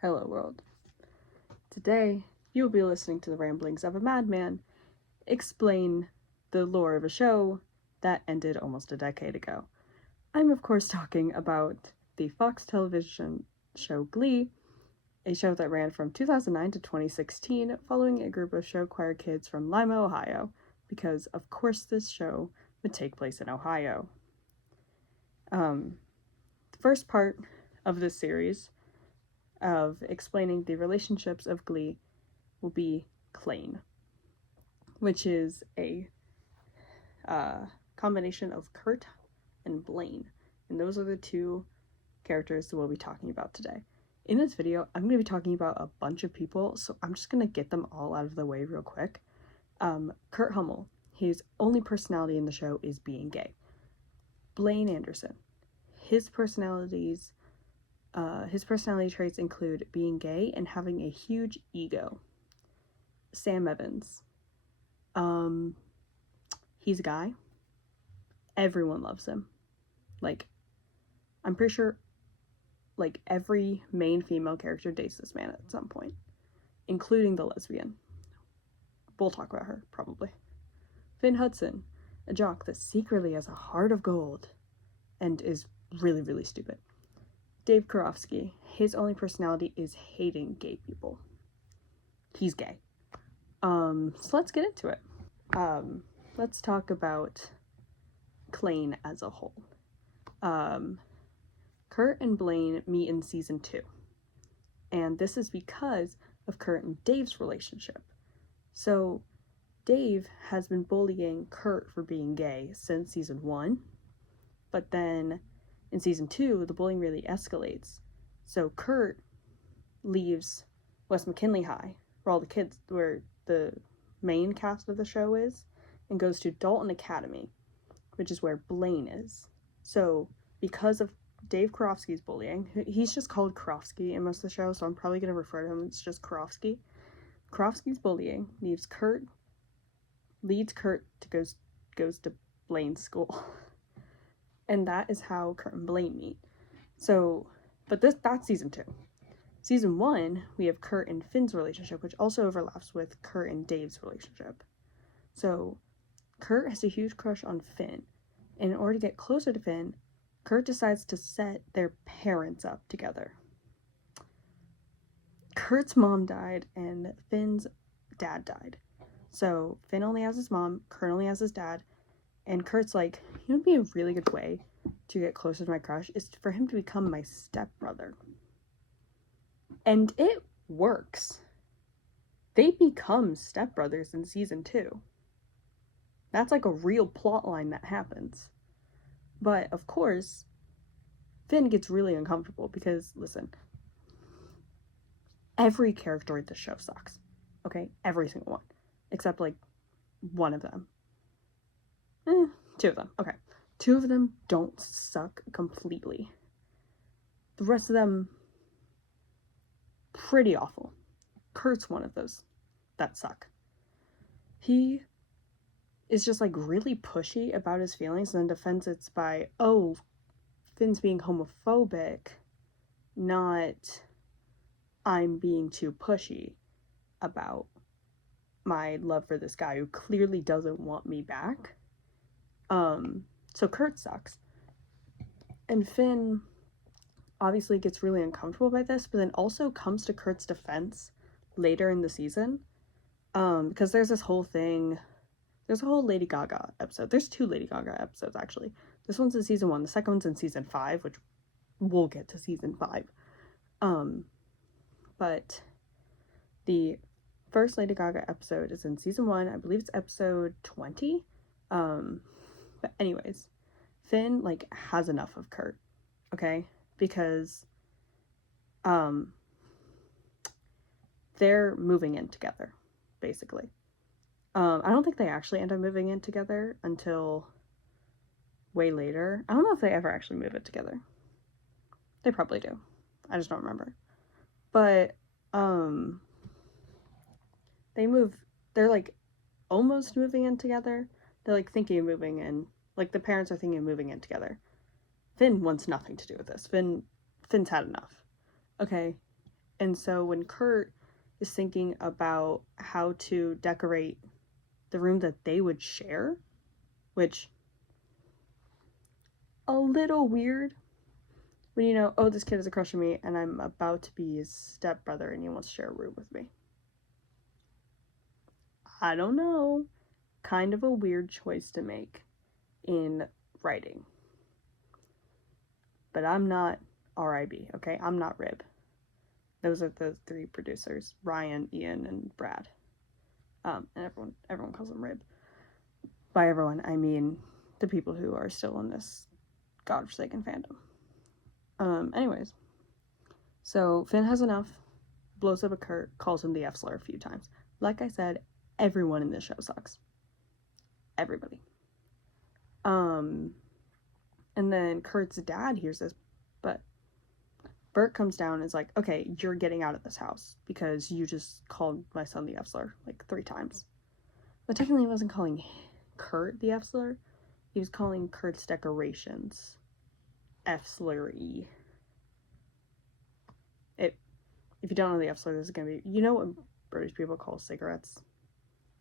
Hello world. Today, you will be listening to the ramblings of a madman explain the lore of a show that ended almost a decade ago. I'm of course talking about the Fox television show Glee, a show that ran from 2009 to 2016 following a group of show choir kids from Lima, Ohio, because of course this show would take place in Ohio. The first part of this series of explaining the relationships of Glee will be Klaine, which is a combination of Kurt and Blaine, and those are the two characters that we'll be talking about today. In this video, I'm going to be talking about a bunch of people, so I'm just going to get them all out of the way real quick. Kurt Hummel, his only personality in the show is being gay. Blaine Anderson, his personality traits include being gay and having a huge ego. Sam Evans, he's a guy. Everyone loves him. I'm pretty sure, every main female character dates this man at some point, including the lesbian. We'll talk about her, probably. Finn Hudson, a jock that secretly has a heart of gold and is really, really stupid. Dave Karofsky, his only personality is hating gay people. He's gay. So let's get into it. Let's talk about Klaine as a whole. Kurt and Blaine meet in season 2. And this is because of Kurt and Dave's relationship. So Dave has been bullying Kurt for being gay since season 1. But then in season 2, the bullying really escalates. So Kurt leaves West McKinley High, where the main cast of the show is, and goes to Dalton Academy, which is where Blaine is. So because of Dave Karofsky's bullying, he's just called Karofsky in most of the show, so I'm probably going to refer to him as just Karofsky. Karofsky's bullying leads Kurt to goes to Blaine's school. And that is how Kurt and Blaine meet. So, but that's season 2. Season 1, we have Kurt and Finn's relationship, which also overlaps with Kurt and Dave's relationship. So, Kurt has a huge crush on Finn. And in order to get closer to Finn, Kurt decides to set their parents up together. Kurt's mom died and Finn's dad died. So, Finn only has his mom, Kurt only has his dad, and Kurt's like, you know what would be a really good way to get closer to my crush is for him to become my stepbrother. And it works. They become stepbrothers in season 2. That's like a real plot line that happens. But, of course, Finn gets really uncomfortable because, listen, every character in the show sucks. Okay? Every single one. Except, one of them. 2 of them. Okay. 2 of them don't suck completely. The rest of them, pretty awful. Kurt's one of those that suck. He is just really pushy about his feelings and then defends it by, oh, Finn's being homophobic, not I'm being too pushy about my love for this guy who clearly doesn't want me back. So Kurt sucks. And Finn obviously gets really uncomfortable by this, but then also comes to Kurt's defense later in the season. Because there's this whole thing. There's a whole Lady Gaga episode. There's 2 Lady Gaga episodes, actually. This one's in season 1. The second one's in season 5, which we'll get to season 5. But the first Lady Gaga episode is in season 1. I believe it's episode 20. But anyways, Finn, has enough of Kurt, okay? Because, they're moving in together, basically. I don't think they actually end up moving in together until way later. I don't know if they ever actually move it together. They probably do. I just don't remember. But, they're, almost moving in together. They're, thinking of moving in. The parents are thinking of moving in together. Finn wants nothing to do with this. Finn's had enough. Okay? And so when Kurt is thinking about how to decorate the room that they would share, which a little weird when you know, oh, this kid has a crush on me and I'm about to be his stepbrother and he wants to share a room with me. I don't know. Kind of a weird choice to make in writing. But I'm not RIB, okay? I'm not Rib. Those are the three producers, Ryan, Ian, and Brad. And everyone calls them Rib. By everyone, I mean the people who are still in this godforsaken fandom. Anyways. So Finn has enough, blows up a Kurt, calls him the F-slur a few times. Like I said, everyone in this show sucks. Everybody. And then Kurt's dad hears this, but Bert comes down and is like, okay, you're getting out of this house because you just called my son the F-slur like 3 times. But technically he wasn't calling Kurt the F-slur. He was calling Kurt's decorations F-slur-y. If you don't know the F-slur, this is going to be... You know what British people call cigarettes?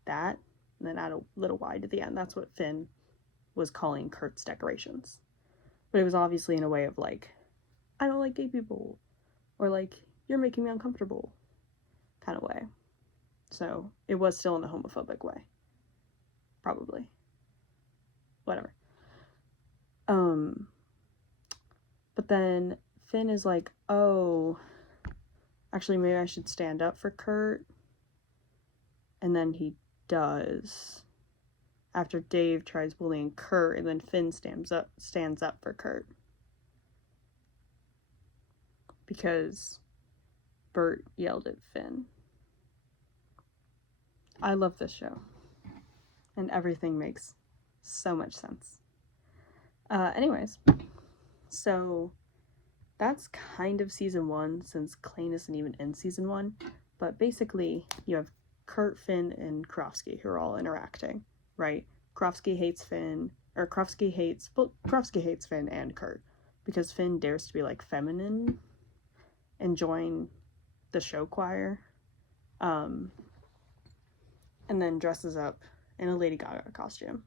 That, and then add a little Y to the end. That's what Finn was calling Kurt's decorations. But it was obviously in a way of like, I don't like gay people. Or like, you're making me uncomfortable. Kind of way. So, it was still in a homophobic way. Probably. Whatever. But then Finn is like, oh, actually maybe I should stand up for Kurt. And then he does. After Dave tries bullying Kurt, and then Finn stands up for Kurt. Because Bert yelled at Finn. I love this show. And everything makes so much sense. Anyways, so that's kind of season 1, since Klaine isn't even in season 1. But basically, you have Kurt, Finn, and Krofsky who are all interacting, right? Krofsky hates Finn and Kurt because Finn dares to be like feminine and join the show choir, and then dresses up in a Lady Gaga costume,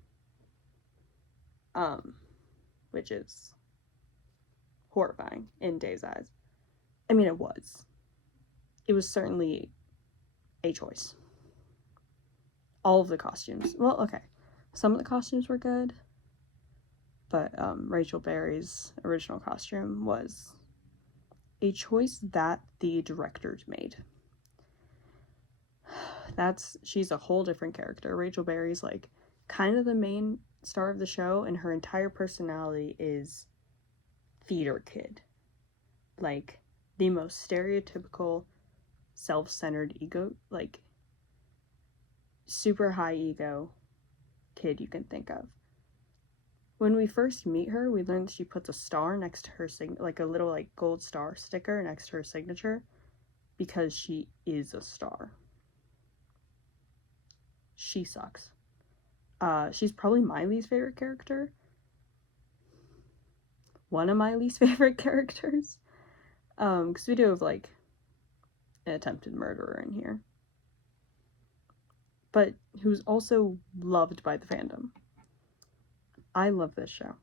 which is horrifying in Dave's eyes. I mean, it was certainly a choice. All of the costumes, well, okay, some of the costumes were good, but Rachel Berry's original costume was a choice that the directors made. She's a whole different character. Rachel Berry's like kind of the main star of the show, and her entire personality is theater kid. Like the most stereotypical self-centered ego, like super high ego kid you can think of. When we first meet her, we learn that she puts a star next to her like a little like gold star sticker next to her signature because she is a star. She sucks. She's probably my least favorite character. One of my least favorite characters. Because we do have like an attempted murderer in here. But who's also loved by the fandom. I love this show.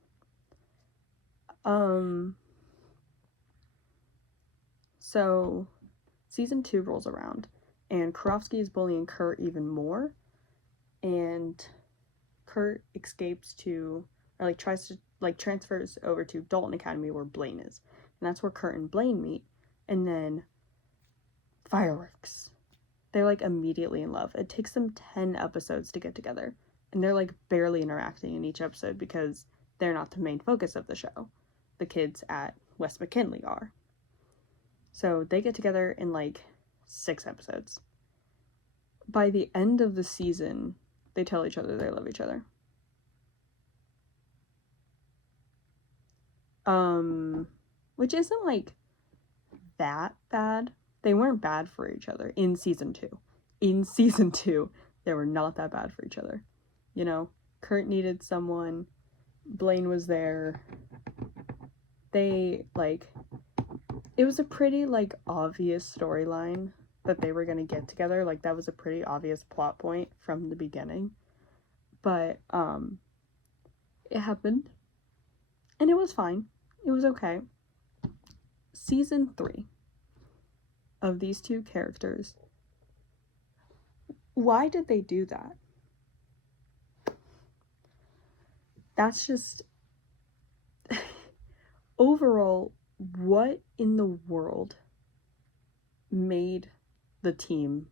So season 2 rolls around and Karofsky is bullying Kurt even more, and Kurt escapes to, or like tries to, like transfers over to Dalton Academy where Blaine is, and that's where Kurt and Blaine meet, and then fireworks. They're like immediately in love. It takes them 10 episodes to get together, and they're like barely interacting in each episode because they're not the main focus of the show. The kids at West McKinley are. So they get together in like 6 episodes. By the end of the season, they tell each other they love each other. Which isn't like that bad. They weren't bad for each other in season 2. In season 2, they were not that bad for each other. You know, Kurt needed someone. Blaine was there. They, like, it was a pretty, like, obvious storyline that they were gonna get together. Like, that was a pretty obvious plot point from the beginning. But, it happened. And it was fine. It was okay. Season 3 of these two characters. Why did they do that? That's just... Overall, what in the world made the team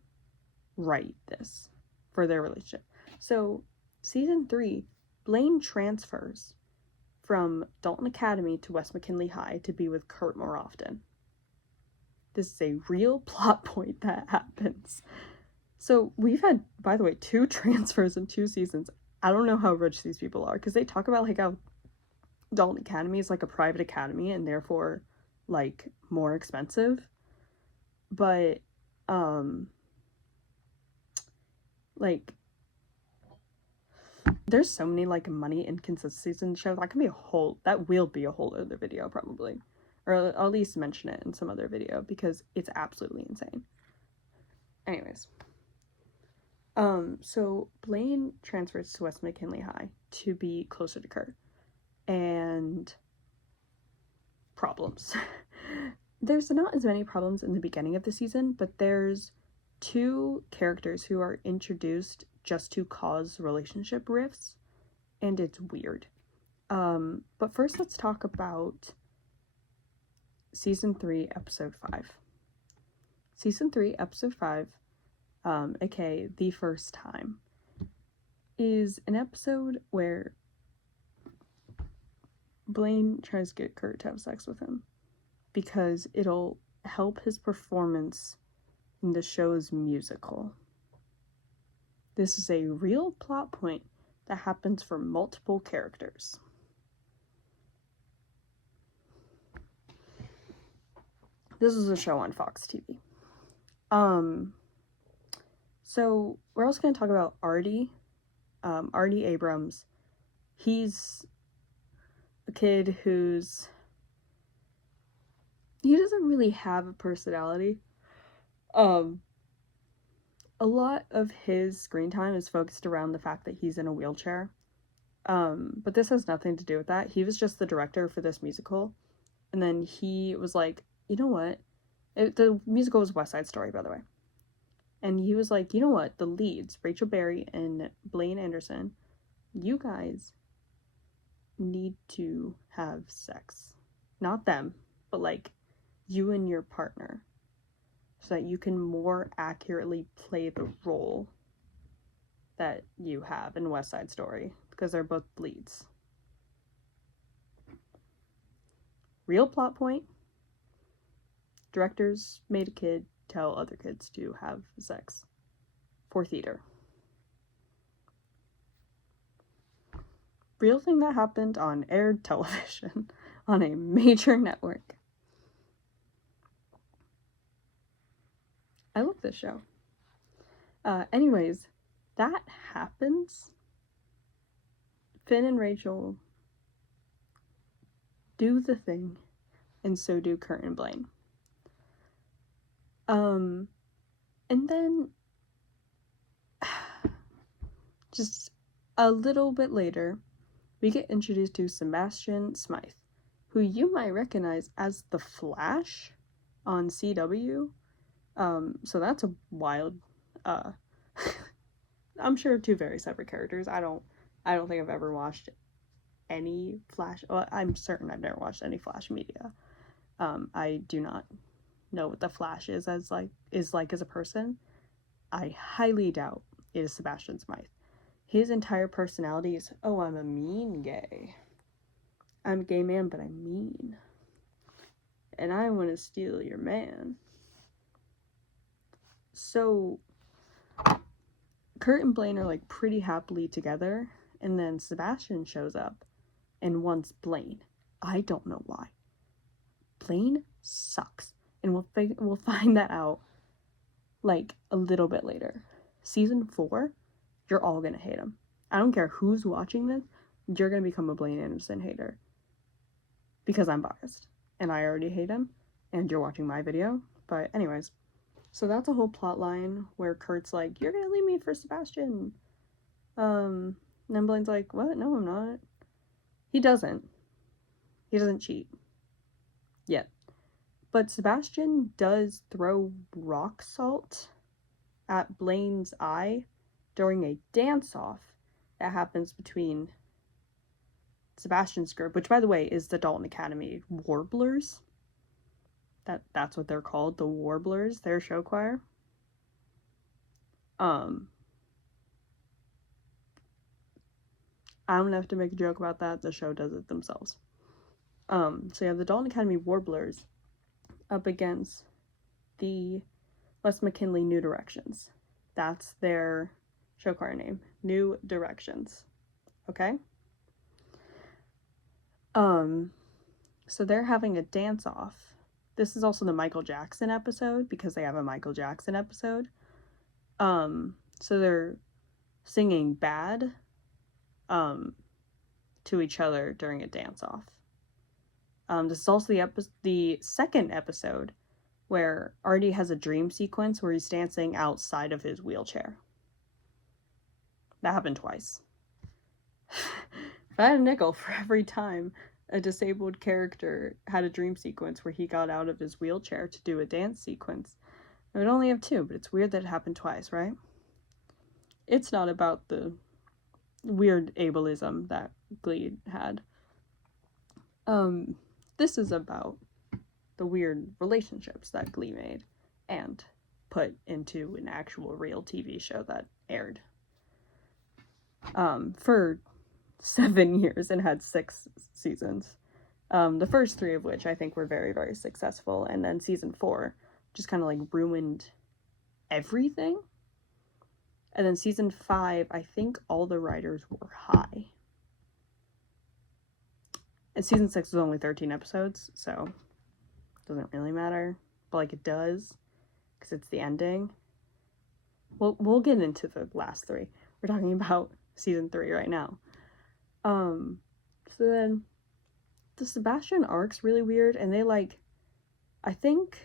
write this for their relationship? So, season 3, Blaine transfers from Dalton Academy to West McKinley High to be with Kurt more often. This is a real plot point that happens. So we've had, by the way, 2 transfers in 2 seasons. I don't know how rich these people are, because they talk about, like, how Dalton Academy is, like, a private academy and therefore, like, more expensive. But, like, there's so many, like, money inconsistencies in the show. That will be a whole other video, probably. Or I'll at least mention it in some other video, because it's absolutely insane. Anyways. So Blaine transfers to West McKinley High to be closer to Kurt. And problems. There's not as many problems in the beginning of the season, but there's 2 characters who are introduced just to cause relationship rifts, and it's weird. But first let's talk about season 3, episode 5. Season 3, episode 5, aka The First Time, is an episode where Blaine tries to get Kurt to have sex with him because it'll help his performance in the show's musical. This is a real plot point that happens for multiple characters. This is a show on Fox TV. So we're also going to talk about Artie. Artie Abrams. He's a kid he doesn't really have a personality. A lot of his screen time is focused around the fact that he's in a wheelchair. But this has nothing to do with that. He was just the director for this musical. And then he was like, you know what? The musical was West Side Story, by the way. And he was like, you know what? The leads, Rachel Berry and Blaine Anderson, you guys need to have sex. Not them, but, like, you and your partner. So that you can more accurately play the role that you have in West Side Story. Because they're both leads. Real plot point. Directors made a kid tell other kids to have sex for theater. Real thing that happened on aired television on a major network. I love this show. Anyways, that happens. Finn and Rachel do the thing, and so do Kurt and Blaine. And then just a little bit later, we get introduced to Sebastian Smythe, who you might recognize as the Flash on CW. So that's a wild, I'm sure 2 very separate characters. I don't think I've ever watched any Flash. Well, I'm certain I've never watched any Flash media. I do not know what the Flash is like as a person. I highly doubt it is Sebastian Smythe. His entire personality is, oh, I'm a mean gay. I'm a gay man, but I'm mean. And I want to steal your man. So, Kurt and Blaine are, like, pretty happily together, and then Sebastian shows up and wants Blaine. I don't know why. Blaine sucks. And we'll find that out, like, a little bit later. Season 4, you're all gonna hate him. I don't care who's watching this, you're gonna become a Blaine Anderson hater. Because I'm biased. And I already hate him. and you're watching my video. But anyways, so that's a whole plot line where Kurt's like, you're gonna leave me for Sebastian. And then Blaine's like, what? No, I'm not. He doesn't cheat yet. But Sebastian does throw rock salt at Blaine's eye during a dance-off that happens between Sebastian's group, which, by the way, is the Dalton Academy Warblers. That's what they're called, the Warblers, their show choir. I'm gonna have to make a joke about that. The show does it themselves. So you have the Dalton Academy Warblers up against the West McKinley New Directions. That's their show choir name, New Directions. Okay? So they're having a dance-off. This is also the Michael Jackson episode, because they have a Michael Jackson episode. So they're singing Bad, to each other during a dance-off. This is also the second episode where Artie has a dream sequence where he's dancing outside of his wheelchair. That happened twice. If I had a nickel for every time a disabled character had a dream sequence where he got out of his wheelchair to do a dance sequence, I would only have 2, but it's weird that it happened twice, right? It's not about the weird ableism that Glee had. This is about the weird relationships that Glee made and put into an actual real TV show that aired for 7 years and had 6 seasons. The first 3 of which I think were very, very successful, and then season 4 just kind of like ruined everything. And then season 5, I think all the writers were high. And season 6 was only 13 episodes, so it doesn't really matter. But, like, it does, because it's the ending. We'll get into the last 3. We're talking about season 3 right now. So then, the Sebastian arc's really weird, and they, like, I think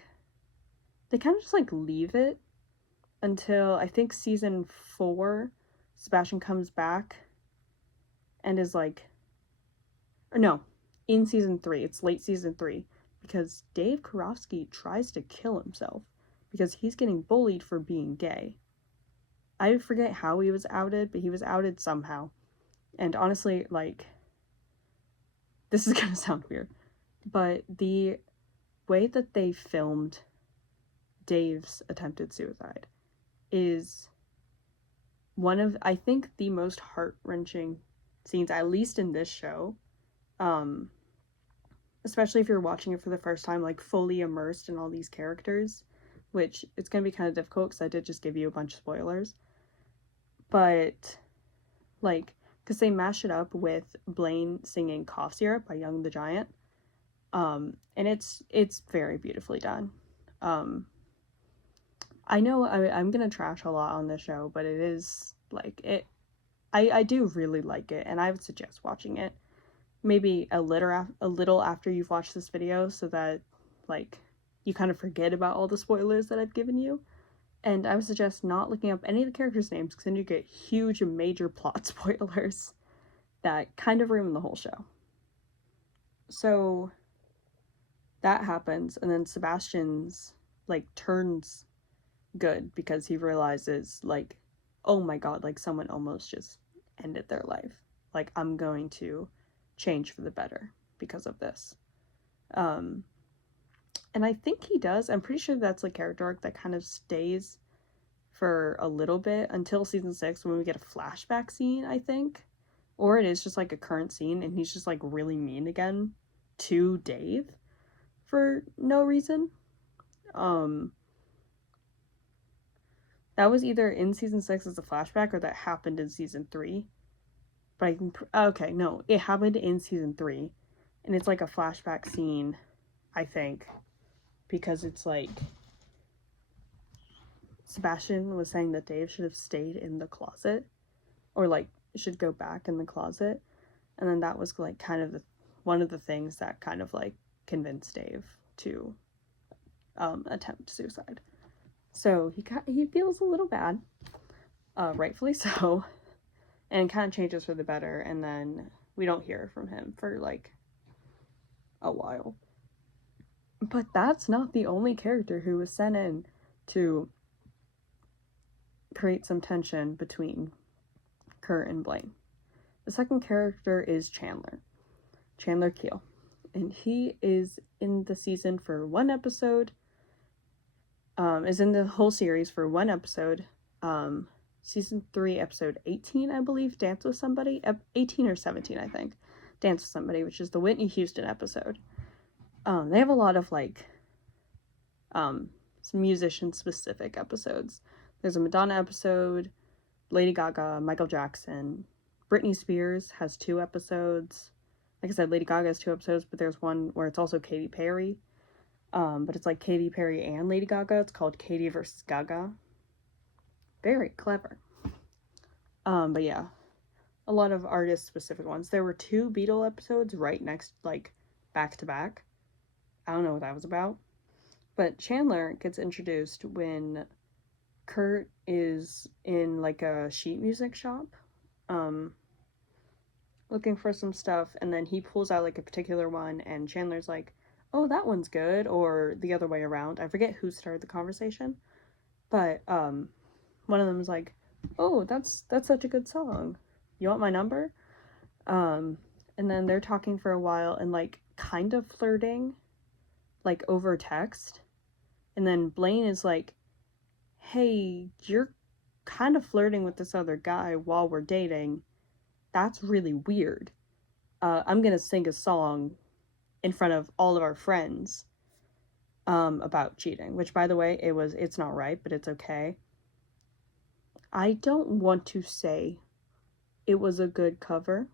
they kind of just, like, leave it until, I think, season 4, Sebastian comes back and is, like, or no, in season 3, it's late season 3, because Dave Karofsky tries to kill himself because he's getting bullied for being gay. I forget how he was outed, but he was outed somehow. And honestly, like, this is gonna sound weird, but the way that they filmed Dave's attempted suicide is one of, I think, the most heart-wrenching scenes, at least in this show. Especially if you're watching it for the first time, like, fully immersed in all these characters, which it's going to be kind of difficult because I did just give you a bunch of spoilers. But, like, because they mash it up with Blaine singing Cough Syrup by Young the Giant. And it's very beautifully done. I know I'm going to trash a lot on this show, but it is, like, I do really like it, and I would suggest watching it. Maybe a little after you've watched this video, so that, like, you kind of forget about all the spoilers that I've given you. And I would suggest not looking up any of the characters' names, because then you get huge and major plot spoilers that kind of ruin the whole show. So that happens, and then Sebastian's, like, turns good because he realizes, like, oh my god, like, someone almost just ended their life. Like, I'm going to change for the better because of this. And I think he does. I'm pretty sure that's a character arc that kind of stays for a little bit until season 6 when we get a flashback scene, I think. Or it is just like a current scene and he's just like really mean again to Dave for no reason. That was either in season 6 as a flashback or that happened in season 3. But I can, okay, no, it happened in season 3, and it's like a flashback scene, I think, because it's like, Sebastian was saying that Dave should have stayed in the closet, or like, should go back in the closet, and then that was like kind of one of the things that kind of like convinced Dave to attempt suicide. So he feels a little bad, rightfully so, and kind of changes for the better, and then we don't hear from him for like a while. But that's not the only character who was sent in to create some tension between Kurt and Blaine. The second character is Chandler Keel, and he is in the season for one episode. Is in the whole series for one episode. Season 3, episode 18, I believe, Dance with Somebody. 18 or 17, I think. Dance with Somebody, which is the Whitney Houston episode. They have a lot of, like, some musician-specific episodes. There's a Madonna episode, Lady Gaga, Michael Jackson. Britney Spears has 2 episodes. Like I said, Lady Gaga has 2 episodes, but there's one where it's also Katy Perry. But it's like Katy Perry and Lady Gaga. It's called Katy versus Gaga. Very clever. But yeah, a lot of artist-specific ones. There were 2 Beatle episodes right next, like, back to back. I don't know what that was about. But Chandler gets introduced when Kurt is in, like, a sheet music shop, looking for some stuff, and then he pulls out, like, a particular one, and Chandler's like, oh, that one's good, or the other way around. I forget who started the conversation, but, one of them is like, oh, that's such a good song. You want my number? And then they're talking for a while and, like, kind of flirting, like, over text. And then Blaine is like, hey, you're kind of flirting with this other guy while we're dating. That's really weird. I'm gonna sing a song in front of all of our friends about cheating, which, by the way, it's not right, but it's okay. I don't want to say it was a good cover.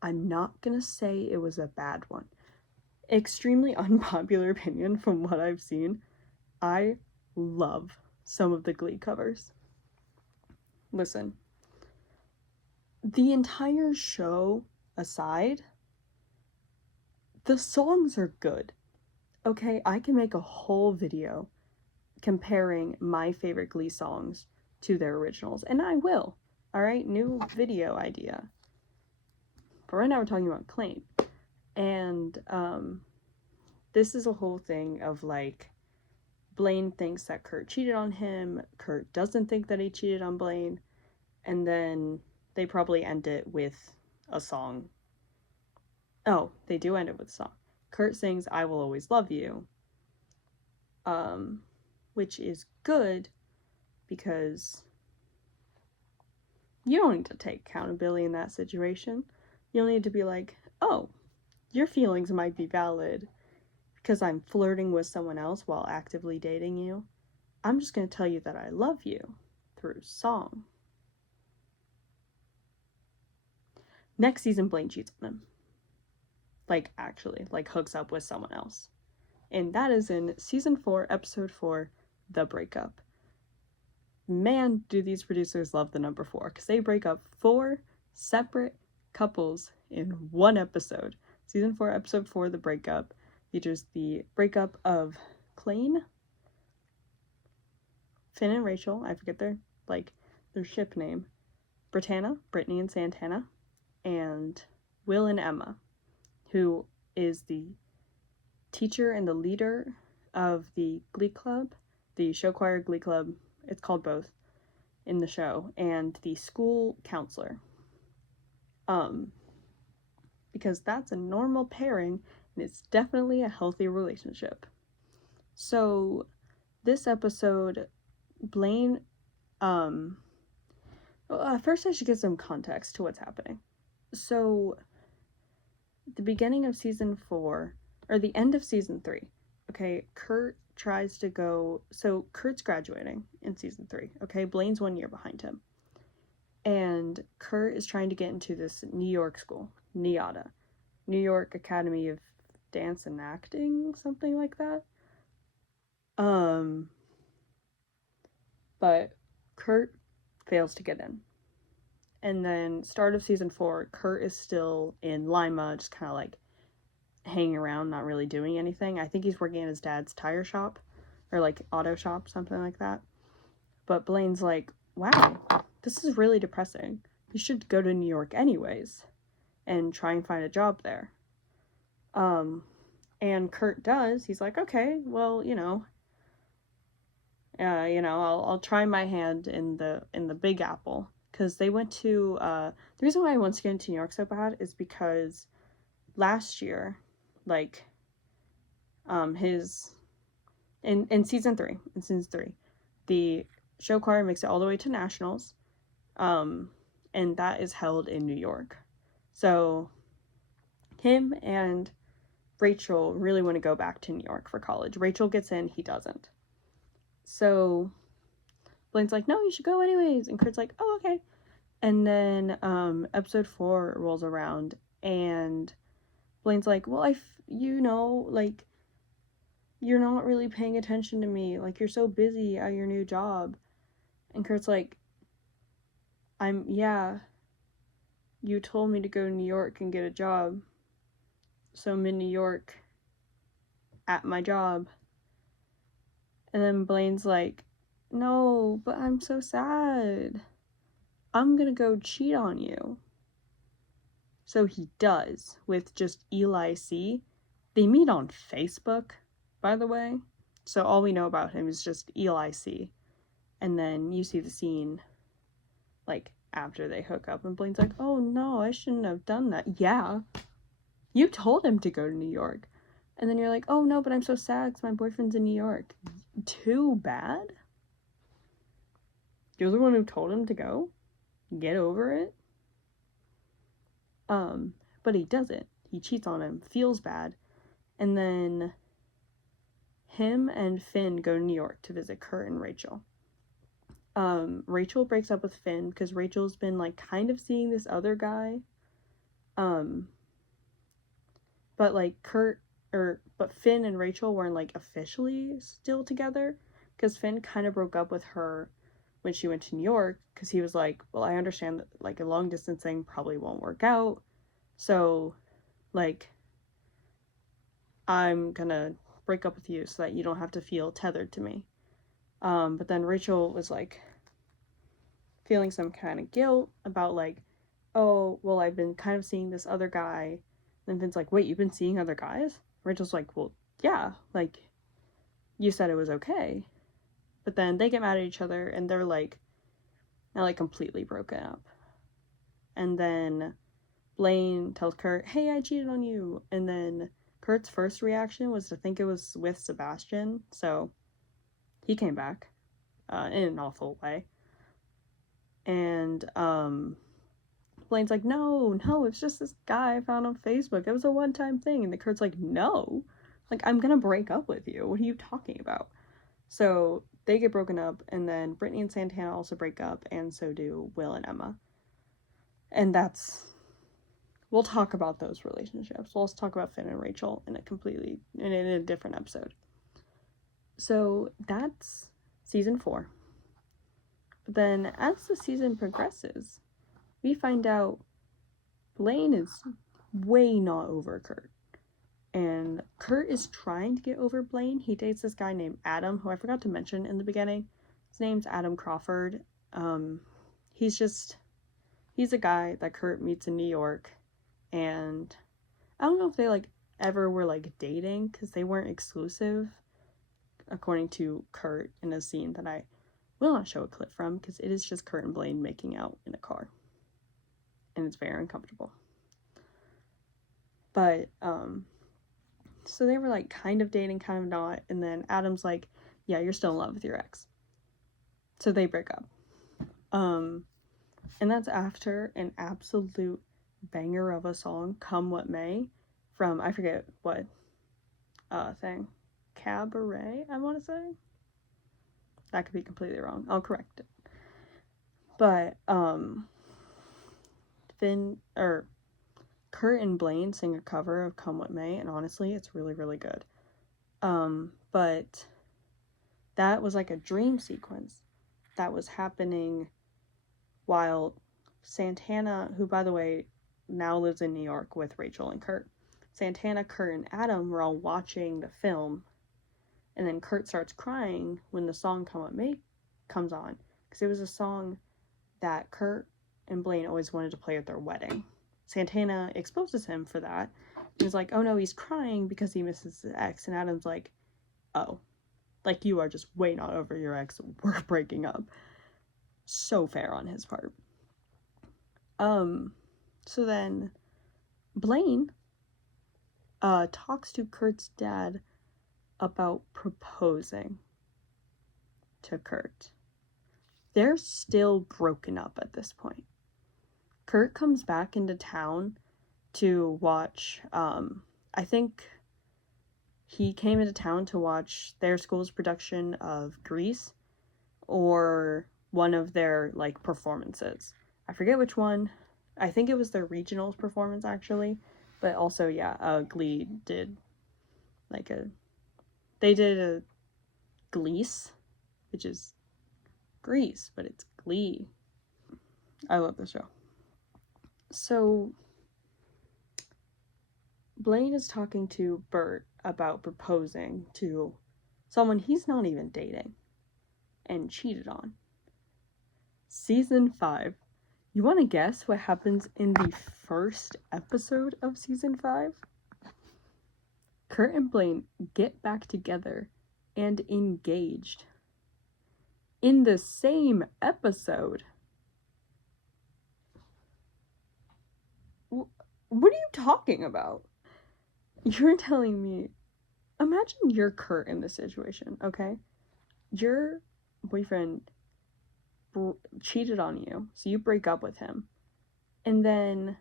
I'm not gonna say it was a bad one. Extremely unpopular opinion from what I've seen. I love some of the Glee covers. Listen, the entire show aside, the songs are good. Okay, I can make a whole video comparing my favorite Glee songs to their originals, and I will. Alright, new video idea. But right now we're talking about Klaine. And this is a whole thing of, like, Blaine thinks that Kurt cheated on him, Kurt doesn't think that he cheated on Blaine, and then they probably end it with a song. Oh, they do end it with a song. Kurt sings I Will Always Love You, which is good because you don't need to take accountability in that situation. You'll need to be like, oh, your feelings might be valid because I'm flirting with someone else while actively dating you. I'm just going to tell you that I love you through song. Next season, Blaine cheats on him. Like, actually, like, hooks up with someone else. And that is in season 4, episode 4, The Breakup. Man, do these producers love the number 4, because they break up 4 separate couples in one episode. Season 4, episode 4, The Breakup, features the breakup of Klaine, Finn and Rachel, I forget their ship name, Brittany and Santana, and Will and Emma, who is the teacher and the leader of the Glee Club, the show choir Glee Club, it's called both in the show, and the school counselor. Because that's a normal pairing, and it's definitely a healthy relationship. So, this episode, Blaine, first I should give some context to what's happening. So, the beginning of season 4, or the end of season 3, okay, Kurt tries to go, so Kurt's graduating in season 3, okay, Blaine's 1 year behind him, and Kurt is trying to get into this New York school, NIADA, New York Academy of Dance and Acting, something like that, but Kurt fails to get in. And then start of season 4, Kurt is still in Lima, just kind of like hanging around, not really doing anything. I think he's working at his dad's tire shop or like auto shop, something like that. But Blaine's like, wow, this is really depressing. You should go to New York anyways and try and find a job there. And Kurt does. He's like, okay, well, I'll try my hand in the Big Apple, because they went to the reason why I want to get into New York so bad is because last year, like, his in season 3, the show choir makes it all the way to nationals, and that is held in New York. So him and Rachel really want to go back to New York for college. Rachel gets in, he doesn't. So Blaine's like, no, you should go anyways. And Kurt's like, oh, okay. And then episode 4 rolls around, and Blaine's like, well, like, you're not really paying attention to me. Like, you're so busy at your new job. And Kurt's like, yeah, you told me to go to New York and get a job. So I'm in New York at my job. And then Blaine's like, no, but I'm so sad. I'm gonna go cheat on you. So he does, with just Eli C. They meet on Facebook, by the way. So all we know about him is just Eli C. And then you see the scene, like, after they hook up, and Blaine's like, oh no, I shouldn't have done that. Yeah, you told him to go to New York. And then you're like, oh no, but I'm so sad because my boyfriend's in New York. Too bad? You're the one who told him to go? Get over it? But he doesn't. He cheats on him, feels bad, and then him and Finn go to New York to visit Kurt and Rachel. Rachel breaks up with Finn because Rachel's been, like, kind of seeing this other guy. But, like, but Finn and Rachel weren't, like, officially still together, because Finn kind of broke up with her when she went to New York, because he was like, well, I understand that, like, a long distance thing probably won't work out, so, like, I'm gonna break up with you so that you don't have to feel tethered to me. But then Rachel was, like, feeling some kind of guilt about, like, oh, well, I've been kind of seeing this other guy. And Finn's like, wait, you've been seeing other guys? Rachel's like, well, yeah, like, you said it was okay. But then they get mad at each other, and they're, like, not, like, completely broken up. And then Blaine tells Kurt, hey, I cheated on you. And then Kurt's first reaction was to think it was with Sebastian, so he came back in an awful way. And Blaine's like, no, it's just this guy I found on Facebook. It was a one-time thing. And the Kurt's like, no, like, I'm gonna break up with you. What are you talking about? So they get broken up, and then Brittany and Santana also break up, and so do Will and Emma. And we'll talk about those relationships. Let's talk about Finn and Rachel in a different episode. So that's season 4. But then as the season progresses, we find out Blaine is way not over Kurt. And Kurt is trying to get over Blaine. He dates this guy named Adam, who I forgot to mention in the beginning. His name's Adam Crawford. He's a guy that Kurt meets in New York. And I don't know if they, like, ever were, like, dating, because they weren't exclusive, according to Kurt in a scene that I will not show a clip from, because it is just Kurt and Blaine making out in a car. And it's very uncomfortable. But, so they were, like, kind of dating, kind of not, and then Adam's like, yeah, you're still in love with your ex. So they break up. And that's after an absolute banger of a song, Come What May, from, I forget what thing, Cabaret, I want to say. That could be completely wrong. I'll correct it. But Kurt and Blaine sing a cover of Come What May, and honestly, it's really, really good. But that was like a dream sequence that was happening while Santana, who, by the way, now lives in New York with Rachel and Kurt, Santana, Kurt, and Adam were all watching the film, and then Kurt starts crying when the song comes on, because it was a song that Kurt and Blaine always wanted to play at their wedding. Santana exposes him for that. He was like, oh no, he's crying because he misses his ex, and Adam's like, oh, like, you are just way not over your ex, we're breaking up. So fair on his part. So then Blaine talks to Kurt's dad about proposing to Kurt. They're still broken up at this point. Kurt comes back into town to watch, I think he came into town to watch their school's production of Grease, or one of their, like, performances. I forget which one. I think it was their regionals performance, actually. But also, yeah, Glee did, they did a Glease, which is Grease, but it's Glee. I love the show. So, Blaine is talking to Bert about proposing to someone he's not even dating and cheated on. Season 5. You want to guess what happens in the first episode of Season 5? Kurt and Blaine get back together and engaged in the same episode. What are you talking about? You're telling me, imagine you're Kurt in this situation, okay? Your boyfriend cheated on you, so you break up with him. And then,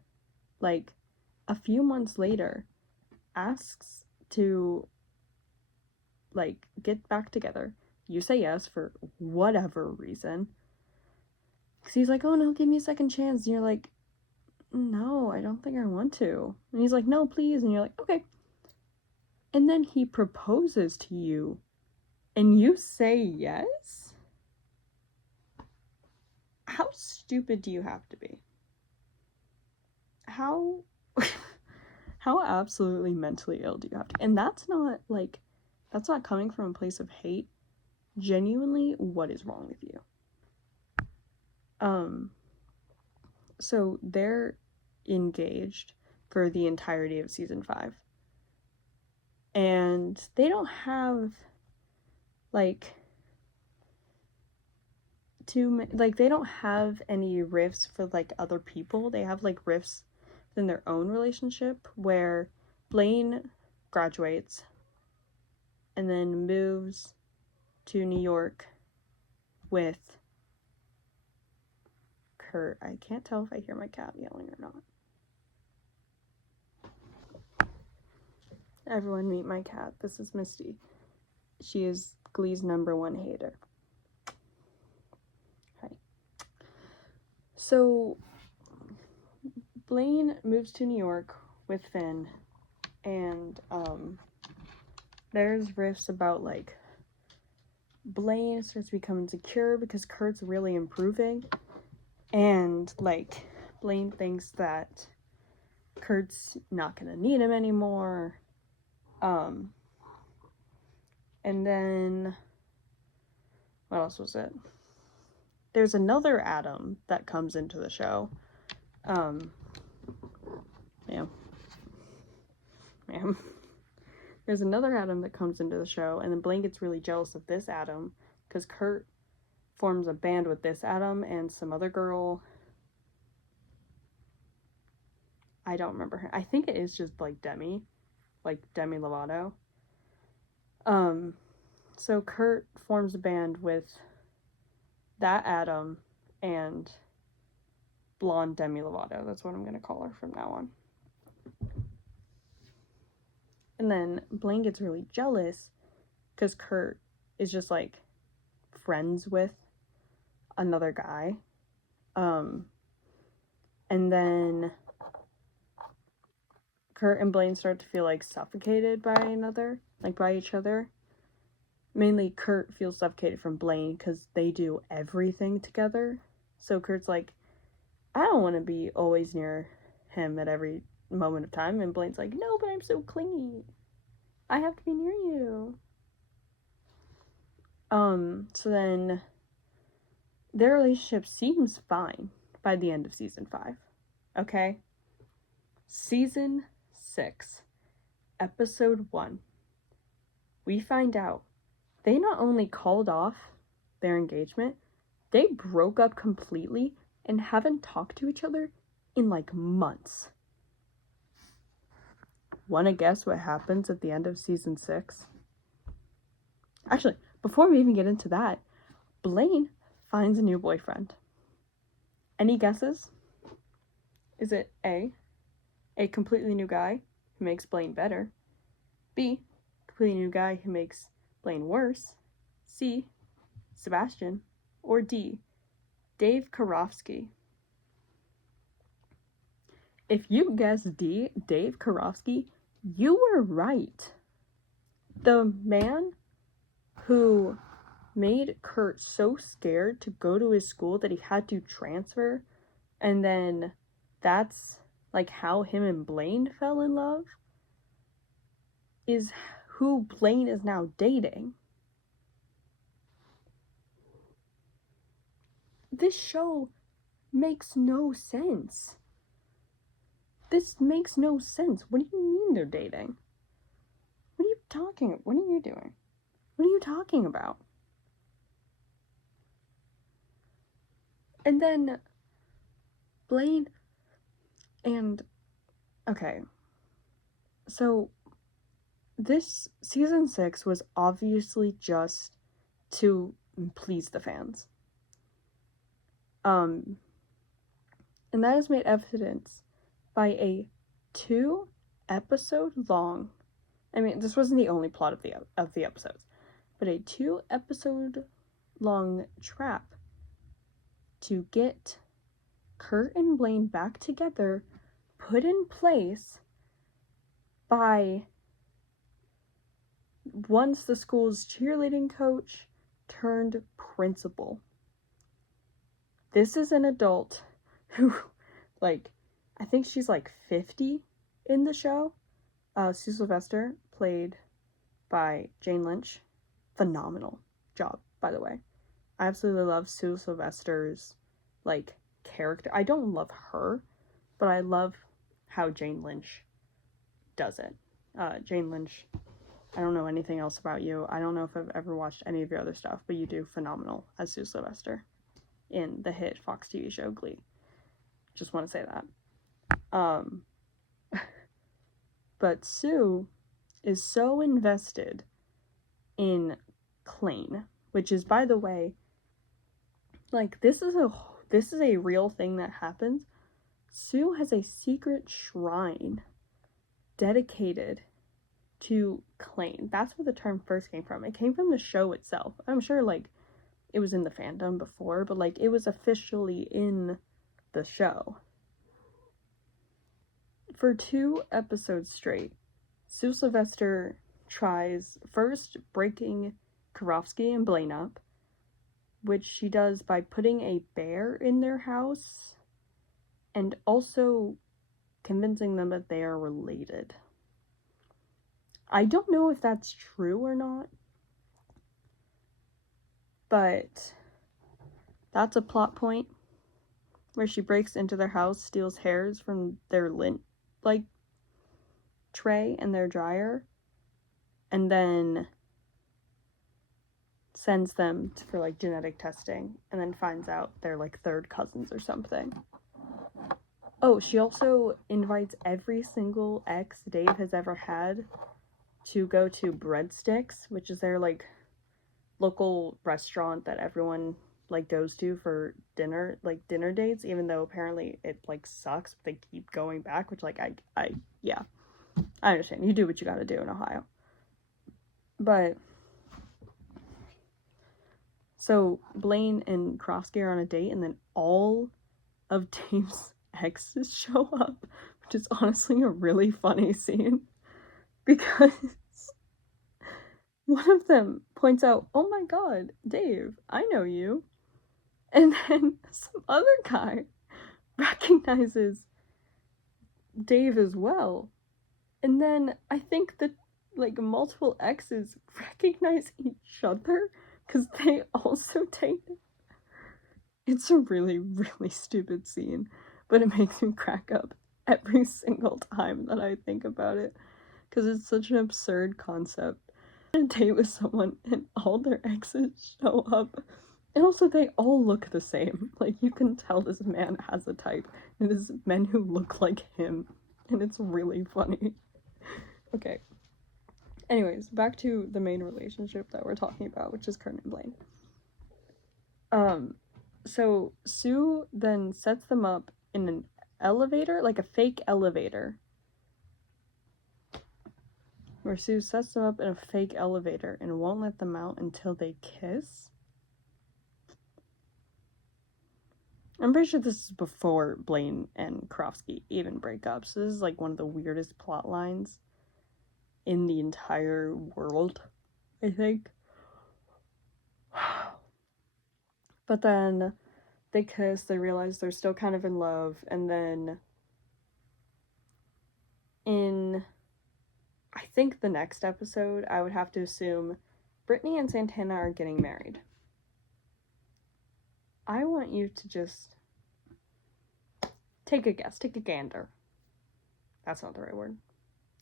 like, a few months later, asks to, like, get back together. You say yes for whatever reason. Because he's like, oh no, give me a second chance. And you're like, no, I don't think I want to. And he's like, no, please. And you're like, okay. And then he proposes to you, and you say yes? How stupid do you have to be? How absolutely mentally ill do you have to be? And that's not coming from a place of hate. Genuinely, what is wrong with you? So they're engaged for the entirety of season 5. And they don't have, like, they don't have any rifts for, like, other people. They have, like, rifts in their own relationship, where Blaine graduates and then moves to New York with Kurt. I can't tell if I hear my cat yelling or not. Everyone meet my cat. This is Misty. She is Glee's #1 hater. Hi. So, Blaine moves to New York with Finn, and there's riffs about, like, Blaine starts to become insecure because Kurt's really improving, and, like, Blaine thinks that Kurt's not gonna need him anymore. And then, what else was it? There's another Adam that comes into the show. There's another Adam that comes into the show, and then Blaine gets really jealous of this Adam, because Kurt forms a band with this Adam and some other girl. I don't remember her. I think it is just, like, Demi Lovato. So Kurt forms a band with that Adam and blonde Demi Lovato. That's what I'm going to call her from now on. And then Blaine gets really jealous because Kurt is just, like, friends with another guy. And then Kurt and Blaine start to feel, like, suffocated by each other. Mainly Kurt feels suffocated from Blaine because they do everything together. So Kurt's like, I don't want to be always near him at every moment of time, and Blaine's like, no, but I'm so clingy. I have to be near you. So then their relationship seems fine by the end of season 5. Okay? Season 6, episode 1. We find out they not only called off their engagement, they broke up completely and haven't talked to each other in like months. Wanna guess what happens at the end of season 6? Actually, before we even get into that, Blaine finds a new boyfriend. Any guesses? Is it A, a completely new guy who makes Blaine better? B, completely new guy who makes Blaine worse? C, Sebastian? Or D, Dave Karofsky? If you guessed D, Dave Karofsky, you were right. The man who made Kurt so scared to go to his school that he had to transfer, and then that's like how him and Blaine fell in love, is who Blaine is now dating. This show makes no sense. This makes no sense. What do you mean they're dating? What are you talking? What are you doing? What are you talking about? And then Blaine and okay. So this season 6 was obviously just to please the fans. And that is made evidence by a 2-episode long, I mean, this wasn't the only plot of the episodes, but a 2-episode long trap to get Kurt and Blaine back together, put in place by once the school's cheerleading coach turned principal. This is an adult who, like, I think she's like 50 in the show. Sue Sylvester, played by Jane Lynch. Phenomenal job, by the way. I absolutely love Sue Sylvester's, like, character. I don't love her, but I love how Jane Lynch does it. Jane Lynch, I don't know anything else about you. I don't know if I've ever watched any of your other stuff, but you do phenomenal as Sue Sylvester in the hit Fox TV show Glee. Just want to say that. But Sue is so invested in Klaine, which is, by the way, like, this is a real thing that happens. Sue has a secret shrine dedicated to Klaine. That's where the term first came from. It came from the show itself. I'm sure, like, it was in the fandom before, but, like, it was officially in the show. For 2 episodes straight, Sue Sylvester tries first breaking Karofsky and Blaine up, which she does by putting a bear in their house and also convincing them that they are related. I don't know if that's true or not, but that's a plot point where she breaks into their house, steals hairs from their lint, like, tray and their dryer, and then sends them for, like, genetic testing, and then finds out they're, like, third cousins or something. Oh, she also invites every single ex Dave has ever had to go to Breadsticks, which is their, like, local restaurant that everyone, like, goes to for dinner, like, dinner dates, even though apparently it, like, sucks, but they keep going back, which, like, yeah, I understand. You do what you gotta do in Ohio. But so Blaine and Karofsky are on a date, and then all of Dave's exes show up, which is honestly a really funny scene, because one of them points out, oh my god, Dave, I know you. And then some other guy recognizes Dave as well. And then I think that, like, multiple exes recognize each other because they also dated. It's a really, really stupid scene, but it makes me crack up every single time that I think about it because it's such an absurd concept. A date with someone and all their exes show up, and also they all look the same. Like, you can tell this man has a type, and it's men who look like him, and it's really funny. Okay. Anyways, back to the main relationship that we're talking about, which is Kurt and Blaine. So Sue then sets them up in an elevator, like a fake elevator. Where Sue sets them up in a fake elevator and won't let them out until they kiss. I'm pretty sure this is before Blaine and Karofsky even break up, so this is like one of the weirdest plot lines in the entire world, I think. But then they kiss, they realize they're still kind of in love, and then in, I think, the next episode, I would have to assume Brittany and Santana are getting married. I want you to just take a guess, take a gander. That's not the right word.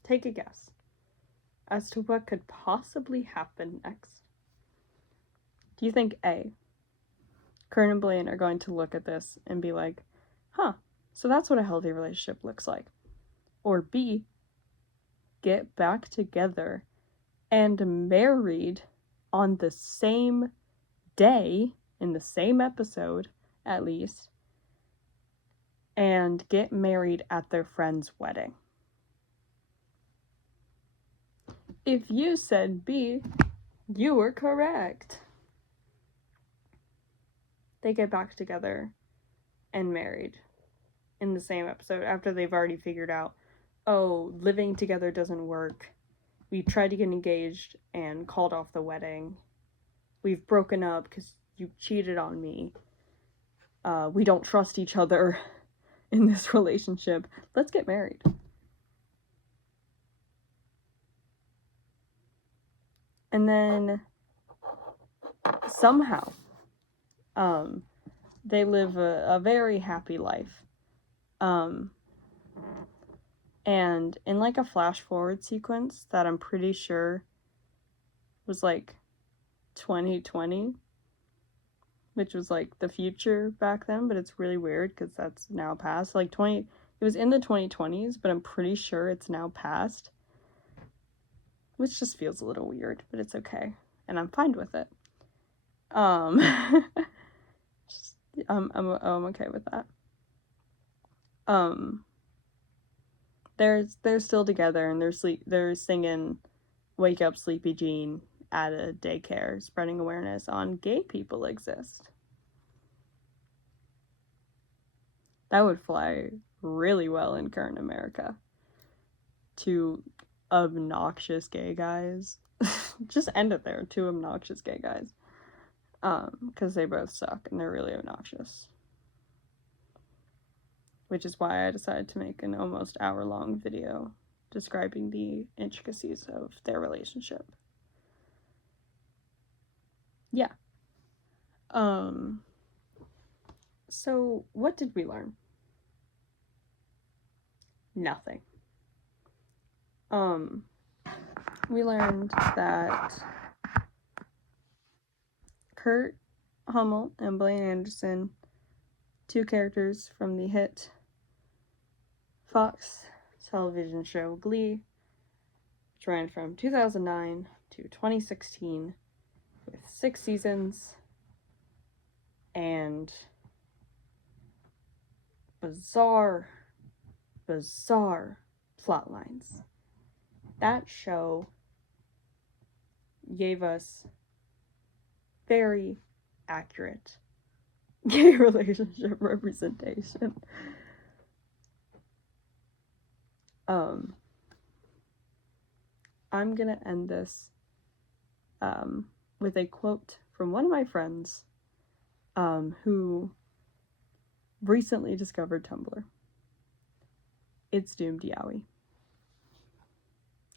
Take a guess as to what could possibly happen next. Do you think A, Kurt and Blaine are going to look at this and be like, huh, so that's what a healthy relationship looks like? Or B, get back together and married on the same day, in the same episode, at least, and get married at their friend's wedding? If you said B, you were correct. They get back together and married in the same episode after they've already figured out, oh, living together doesn't work. We tried to get engaged and called off the wedding. We've broken up because you cheated on me. We don't trust each other in this relationship. Let's get married. And then somehow they live a very happy life. And in like a flash forward sequence that I'm pretty sure was like 2020, which was like the future back then, but it's really weird because that's now past. Like it was in the 2020s, but I'm pretty sure it's now past, which just feels a little weird, but it's okay, and I'm fine with it. I'm okay with that. They're still together, and they're singing "Wake Up, Sleepy Jean" at a daycare, spreading awareness on gay people exist. That would fly really well in current America. Two obnoxious gay guys. Just end it there. Two obnoxious gay guys. Because they both suck and they're really obnoxious. Which is why I decided to make an almost hour-long video describing the intricacies of their relationship. Yeah. So what did we learn? Nothing. We learned that Kurt Hummel and Blaine Anderson, two characters from the hit Fox television show Glee, which ran from 2009 to 2016 with 6 seasons and bizarre plot lines. That show gave us very accurate gay relationship representation. I'm gonna end this with a quote from one of my friends who recently discovered Tumblr. It's doomed, Yowie.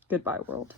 Goodbye, world.